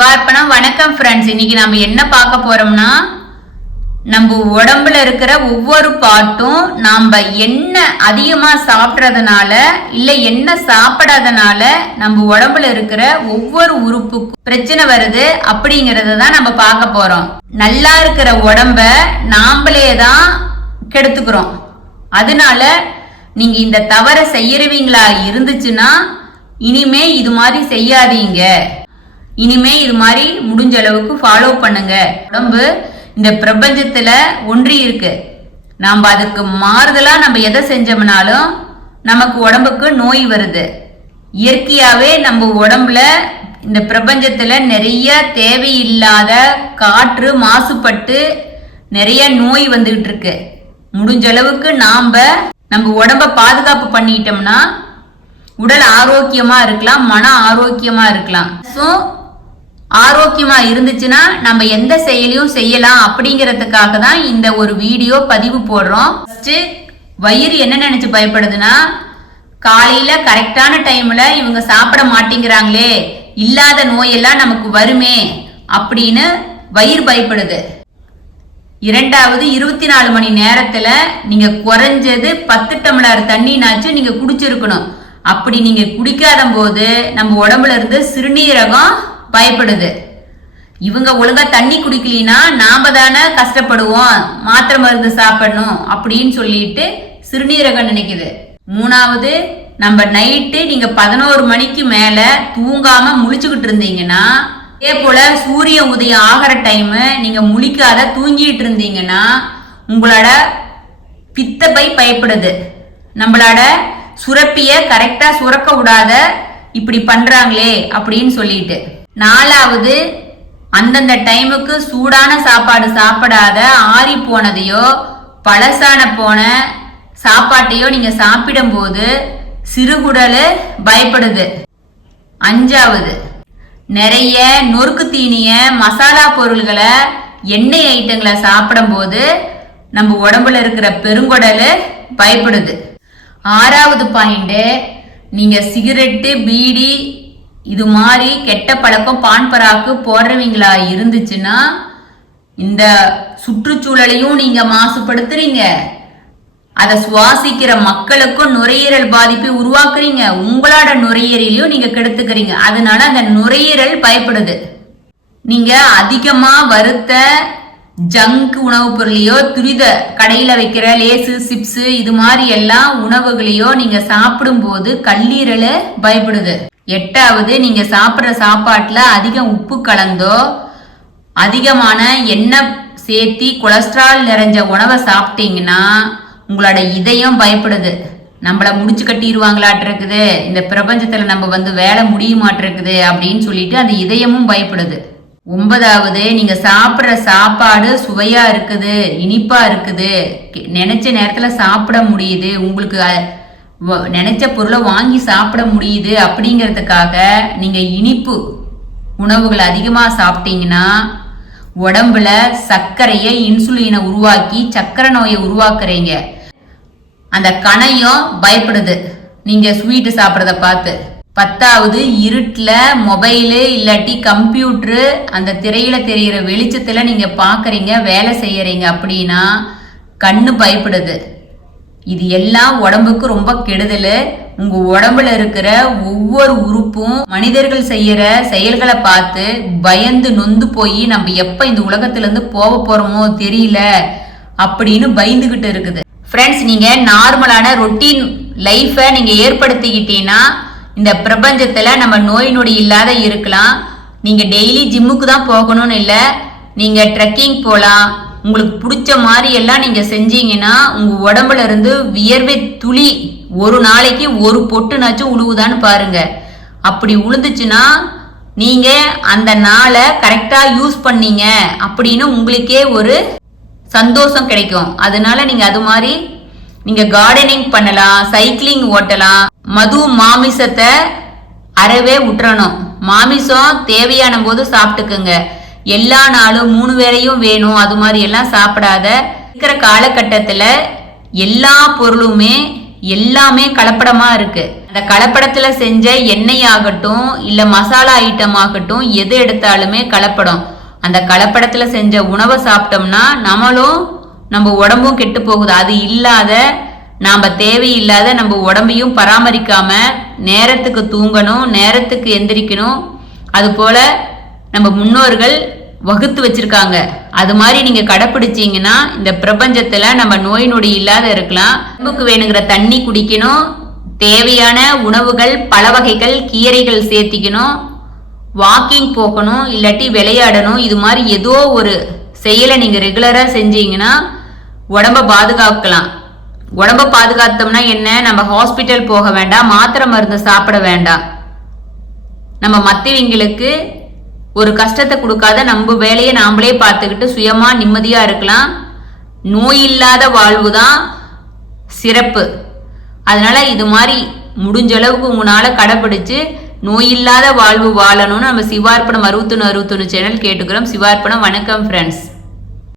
வணக்கம் ஃப்ரெண்ட்ஸ். இன்னைக்கு நம்ம என்ன பார்க்க போறோம்னா, நம்ம உடம்புல இருக்கிற ஒவ்வொரு பார்ட்டும் நாம என்ன அதிகமா சாப்பிட்றதுனால இல்ல என்ன சாப்பிடாதனால நம்ம உடம்புல இருக்கிற ஒவ்வொரு உறுப்புக்கும் பிரச்சனை வருது அப்படிங்கறத தான் நம்ம பார்க்க போறோம். நல்லா இருக்கிற உடம்ப நாமளே தான் கெடுத்துக்கிறோம். அதனால நீங்க இந்த தவறை செய்யறவீங்களா இருந்துச்சுன்னா இனிமே இது மாதிரி செய்யாதீங்க. இனிமே இது மாதிரி முடிஞ்ச அளவுக்கு ஃபாலோ பண்ணுங்க. உடம்பு இந்த பிரபஞ்சத்துல ஒன்றி இருக்கு. நாம அதுக்கு மாறுதலா நம்ம எதை செஞ்சோம்னாலும் நமக்கு உடம்புக்கு நோய் வருது. இயற்கையாவே நம்ம உடம்புல இந்த பிரபஞ்சத்துல நிறைய தேவையில்லாத காற்று மாசுபட்டு நிறைய நோய் வந்துகிட்டு இருக்கு. முடிஞ்ச அளவுக்கு நம்ம உடம்ப பாதுகாப்பு பண்ணிட்டோம்னா உடல் ஆரோக்கியமா இருக்கலாம், மன ஆரோக்கியமா இருக்கலாம். ஆரோக்கியமா இருந்துச்சுன்னா நம்ம எந்த செயலையும் செய்யலாம் அப்படிங்கறதுக்காக தான் இந்த ஒரு வீடியோ பதிவு போடுறோம். வயிறு என்ன நினைச்சு பயப்படுதுன்னா, காலையில கரெக்டான டைம்ல இவங்க சாப்பிட மாட்டேங்கிறாங்களே, இல்லாத நோயெல்லாம் நமக்கு வருமே அப்படின்னு வயிறு பயப்படுது. இரண்டாவது, 24 மணி நேரத்துல நீங்க குறைஞ்சது 10 டம்ளர் தண்ணினாச்சும் நீங்க குடிச்சிருக்கணும். அப்படி நீங்க குடிக்காத போது நம்ம உடம்புல இருந்து சிறுநீரகம் பயப்படுது. இவங்க ஒழுங்கா தண்ணி குடிக்கலினா நாம தானே கஷ்டப்படுவோம், மாத்திரை மருந்து சாப்பிடணும் அப்படின்னு சொல்லிட்டு சிறுநீரகம் நினைக்குது. மூணாவது, நம்ம நைட்டு நீங்க 11 மணிக்கு மேல தூங்காம முழிச்சுக்கிட்டு இருந்தீங்கன்னா, அதே போல சூரிய உதயம் ஆகிற டைம் நீங்க முழிக்காத தூங்கிட்டு இருந்தீங்கன்னா உங்களோட பித்தப்பை பயப்படுது. நம்மளோட சுரப்பிய கரெக்டா சுரக்க விடாத இப்படி பண்றாங்களே அப்படின்னு சொல்லிட்டு. நாலாவது, அந்தந்த டைமுக்கு சூடான சாப்பாடு சாப்பிடாத ஆறி போனதையோ பழசான போன சாப்பாட்டையோ நீங்க சாப்பிடும் போது சிறுகுடல் பயப்படுது. அஞ்சாவது, நிறைய நொறுக்கு தீனிய மசாலா பொருள்களை எண்ணெய் ஐட்டங்களை சாப்பிடும் போது நம்ம உடம்புல இருக்கிற பெருங்குடல் பயப்படுது. ஆறாவது பாயிண்ட், நீங்க சிகரெட்டு பீடி இது மாதிரி கெட்ட பழக்கம் பான் பராக்கு போடுறவங்களா இருந்துச்சுன்னா இந்த சுற்றுச்சூழலையும் நீங்க மாசுபடுத்துறீங்க, அதை சுவாசிக்கிற மக்களுக்கும் நுரையீரல் பாதிப்பை உருவாக்குறீங்க, உங்களோட நுரையீரலையும் நீங்க கெடுத்துக்கிறீங்க. அதனால அந்த நுரையீரல் பயப்படுது. நீங்க அதிகமா வறுத்த ஜங்க் உணவு பொருளையோ துரித கடையில வைக்கிற லேசு சிப்ஸ் இது மாதிரி எல்லாம் உணவுகளையோ நீங்க சாப்பிடும் போது கல்லீரல் பயப்படுது. எட்டாவது, நீங்க சாப்பிட்ற சாப்பாட்டுல அதிக உப்பு கலந்தோ அதிகமான எண்ணெய் சேர்த்தி கொலஸ்ட்ரால் நிறைஞ்ச உணவை சாப்பிட்டீங்கன்னா உங்களோட இதயம் பயப்படுது. நம்மள முடிச்சு கட்டிடுவாங்களாட்டு இருக்குது, இந்த பிரபஞ்சத்துல நம்ம வேலை முடியுமாட்டிருக்குது அப்படின்னு சொல்லிட்டு அந்த இதயமும் பயப்படுது. ஒன்பதாவது, நீங்க சாப்பிட்ற சாப்பாடு சுவையா இருக்குது, இனிப்பா இருக்குது, நினைச்ச நேரத்துல சாப்பிட முடியுது, உங்களுக்கு நினைச்ச பொருளை வாங்கி சாப்பிட முடியுது அப்படிங்கிறதுக்காக நீங்க இனிப்பு உணவுகள் அதிகமா சாப்பிட்டீங்கன்னா உடம்புல சர்க்கரையை இன்சுலினை உருவாக்கி சர்க்கரை நோயை உருவாக்குறீங்க. அந்த கணையும் பயப்படுது நீங்க ஸ்வீட்டு சாப்பிட்றத பார்த்து. பத்தாவது, இருட்டுல மொபைலு இல்லாட்டி கம்ப்யூட்டரு அந்த திரையில தெரிகிற வெளிச்சத்துல நீங்க பாக்குறீங்க, வேலை செய்யறீங்க அப்படின்னா கண்ணு பயப்படுது. இது எல்லாம் உடம்புக்கு ரொம்ப கெடுதல். உங்க உடம்புல இருக்கிற ஒவ்வொரு உறுப்பும் மனிதர்கள் செய்யற செயல்களை பார்த்து பயந்து நொந்து போய் நம்ம எப்ப இந்த உலகத்துல இருந்து போக போறோமோ தெரியல அப்படின்னு பயந்துகிட்டு இருக்குது. ஃப்ரெண்ட்ஸ், நீங்க நார்மலான ரொட்டீன் லைஃப நீங்க ஏற்படுத்திக்கிட்டீங்கன்னா இந்த பிரபஞ்சத்துல நம்ம நோய் நொடி இல்லாத இருக்கலாம். நீங்க டெய்லி ஜிம்முக்கு தான் போகணும்னு இல்லை, நீங்க ட்ரெக்கிங் போலாம். உங்களுக்கு பிடிச்ச மாதிரி எல்லாம் நீங்க செஞ்சீங்கன்னா உங்க உடம்புல இருந்து வியர்வை துளி ஒரு நாளைக்கு ஒரு பொட்டுனாச்சும் உழுவுதான்னு பாருங்க. அப்படி உழுந்துச்சுன்னா நீங்க அந்த நாளை கரெக்டா யூஸ் பண்ணீங்க அப்படின்னு உங்களுக்கே ஒரு சந்தோஷம் கிடைக்கும். அதனால நீங்க அது மாதிரி நீங்க கார்டனிங் பண்ணலாம், சைக்கிளிங் ஓட்டலாம். மது மாமிசத்தை அறவே விட்டுறணும். மாமிசம் தேவையான போது சாப்பிட்டுக்குங்க. எல்லா நாளும் 3 வேளையும் வேணும் அது மாதிரி எல்லாம் சாப்பிடாத. இருக்கிற காலகட்டத்துல எல்லா பொருளுமே எல்லாமே கலப்படமா இருக்கு. அந்த கலப்படத்துல செஞ்ச எண்ணெய் ஆகட்டும் இல்ல மசாலா ஐட்டம் ஆகட்டும் எது எடுத்தாலுமே கலப்படம். அந்த கலப்படத்துல செஞ்ச உணவை சாப்பிட்டோம்னா நம்ம உடம்பும் கெட்டு போகுது. அது இல்லாத நாம தேவையில்லாத நம்ம உடம்பையும் பராமரிக்காம நேரத்துக்கு தூங்கணும், நேரத்துக்கு எந்திரிக்கணும். அது போல நம்ம முன்னோர்கள் வகுத்து வச்சிருக்காங்க. அது மாதிரி நீங்க கடைப்பிடிச்சீங்கன்னா இந்த பிரபஞ்சத்துல நம்ம நோய் நொடி இல்லாத இருக்கலாம். உடம்புக்கு வேணுங்கிற தண்ணி குடிக்கணும், தேவையான உணவுகள் பல வகைகள் கீரைகள் சேர்த்திக்கணும், வாக்கிங் போகணும், இல்லாட்டி விளையாடணும். இது மாதிரி ஏதோ ஒரு செயலை நீங்க ரெகுலரா செஞ்சீங்கன்னா உடம்ப பாதுகாக்கலாம். உடம்ப பாதுகாத்தோம்னா என்ன, நம்ம ஹாஸ்பிட்டல் போக வேண்டாம், மாத்திரை மருந்து சாப்பிட வேண்டாம். நம்ம மற்றவங்களுக்கு ஒரு கஷ்டத்தை கொடுக்காத நம்ம வேலையை நாமளே பார்த்துக்கிட்டு சுயமா நிம்மதியா இருக்கலாம். நோய் இல்லாத வாழ்வு தான் சிறப்பு. அதனால இது மாதிரி முடிஞ்ச அளவுக்கு உங்களால கடைபிடிச்சு நோய் இல்லாத வாழ்வு வாழணும்னு நம்ம சிவார்ப்பணம் 61 சேனல் கேட்டுக்கிறோம். சிவார்ப்பணம். வணக்கம் ஃப்ரெண்ட்ஸ்.